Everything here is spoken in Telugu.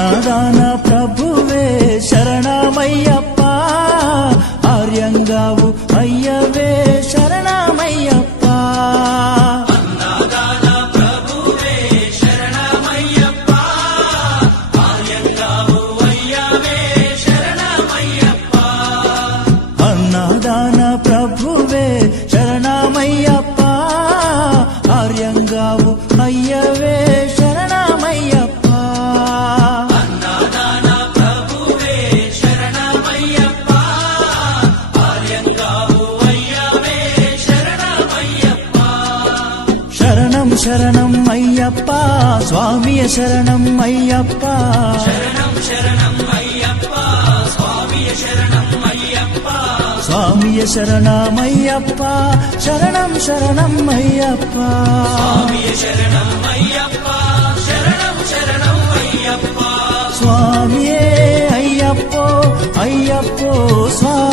అన్నదాన ప్రభువే శరణమయ్యప్ప, ఆర్యంగావు అయ్యవే శరణమయ్యప్ప. అన్నదాన ప్రభువే శరణమయ్యప్ప, ఆర్యంగావు అయ్యవే శరణమయ్యప్ప. అన్నదాన ప్రభువే శరణమయ్యప్ప, ఆర్యంగావు అయ్యవే శరణమయ్యప్ప. అన్నదాన ప్రభువే శరణమయ్యప్ప, ఆర్యంగావు అయ్యవే శరణమయ్యప్ప. శరణం శరణం అయ్యప్ప, స్వామియ శరణం అయ్యప్ప. శరణం శరణం అయ్యప్ప, స్వామియ శరణం అయ్యప్ప. స్వామియ శరణమయ్యప్ప, శరణం శరణం అయ్యప్ప. స్వామియ శరణం అయ్యప్ప, శరణం శరణం అయ్యప్ప. స్వామియే అయ్యప్పో అయ్యప్పో స్వామి.